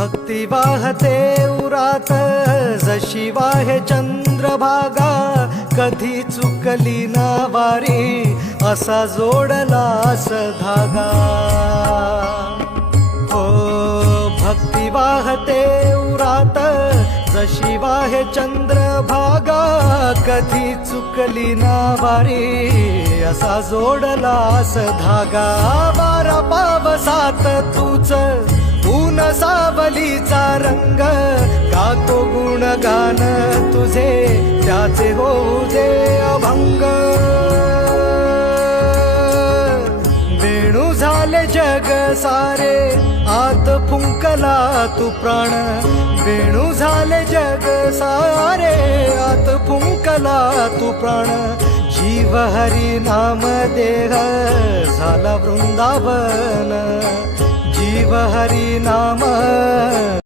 भक्ती वाहते उरात जशी वाहे चंद्रभागा, कधी चुकली ना वारी असा जोडलास धागा. हो भक्ती वाहते उरात जशी वाहे चंद्रभागा, कधी चुकली ना वारी असा जोडलास धागा. वारा पावसात तूच ऊन सावलीचा रंग, गातो गुणगान तुझे त्याचे होऊ दे अभंग. वेणू झाले जग सारे आत फुंकला तू प्राण, वेणू झाले जग सारे आत फुंकला तू प्राण. जीव हरी नाम देह झाला वृंदावन, जीव हरी नाम